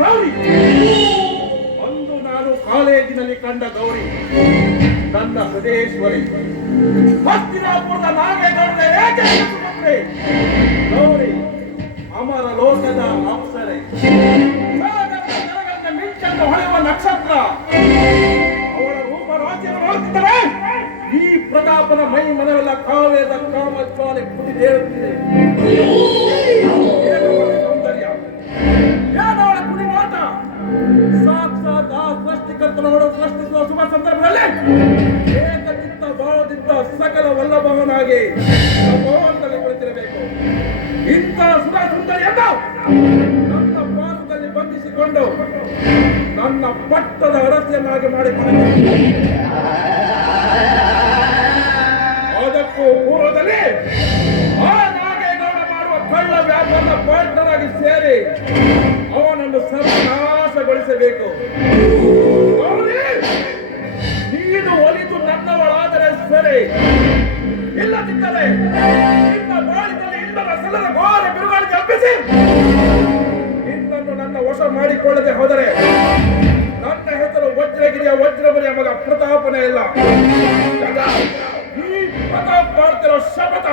ಗೌರಿ ಅಂದು ನಾನು ಕಾಲೇಜಿನಲ್ಲಿ ಕಂಡ ಗೌರಿ ನನ್ನ ಹೃದಯೇಶ್ವರಿ ಹಸ್ತಿನಾಪುರದ ನಾಗೇಗೌಡನ ಏಕೆ ಗೌರಿ ಅಮರ ಲೋಕದ ಅಪ್ಸರೆ ಮಿಂಚನ್ನು ಹೊಳೆಯುವ ನಕ್ಷತ್ರ ಅವಳ ರೂಪ ರಾಜ್ಯವನ್ನು ನೋಡುತ್ತಿದ್ದರೆ ಈ ಪ್ರತಾಪನ ಮೈ ಮನವೆಲ್ಲ ಕಾವ್ಯದ ಕಾಮಜ್ವಾಲೆ ಕುಡಿದೇಳುತ್ತಿದೆ. ಸೌಂದರ್ಯ ಏನವಳ ಕುಡಿ ಮಾಟ ಸಾಕ್ಷಾತ್ ಆ ಸೃಷ್ಟಿಕರ್ತನವರು ಸೃಷ್ಟಿಸುವ ಶುಭ ಸಂದರ್ಭದಲ್ಲಿ ಏಕಚಿತ್ತ ಭಾವದಿಂದ ಸಕಲ ವಲ್ಲಭವನಾಗಿ ಭವನದಲ್ಲಿ ಕುಳಿತಿರಬೇಕು. ಇಂಥ ಸುರ ಸುಂದರಿಯನ್ನು ನನ್ನ ಪಾದದಲ್ಲಿ ಬಂಧಿಸಿಕೊಂಡು ನನ್ನ ಪಟ್ಟದ ಅರಸಿಯನ್ನಾಗಿ ಮಾಡಿಕೊಂಡು ಅದಕ್ಕೂ ಪೂರ್ವದಲ್ಲಿ ಆ ನಾಗೇಗೌಡ ಮಾಡುವ ಕಳ್ಳ ವ್ಯಾಪಾರದ ಪಾರ್ಟ್ನರ್ ಆಗಿ ಸೇರಿ ಅವನನ್ನು ಸರ್ವನಾಶಗೊಳಿಸಬೇಕು. ನೀನು ಒಲಿದು ನನ್ನವಳಾದರೆ ಸರಿ, ಇಲ್ಲದಿದ್ದರೆ ನಿನ್ನ ಬಾಳಿನಲ್ಲಿ ಇನ್ನರ ಸಲದ ಘೋರ ಬಿರುಗಾಳಿಗೆ ಹಬ್ಬಿಸಿ ನಿನ್ನನ್ನು ನನ್ನ ವಶ ಮಾಡಿಕೊಳ್ಳದೆ ಹೋದರೆ ನನ್ನ ಹೆಸರು ವಜ್ರಗಿರಿಯ ವಜ್ರಮುನಿಯ ಮಗ ಪ್ರತಾಪನೇ ಇಲ್ಲ. ಈ ಪ್ರತಾಪ್ ಮಾಡ್ತಿರೋ ಶಪಥ.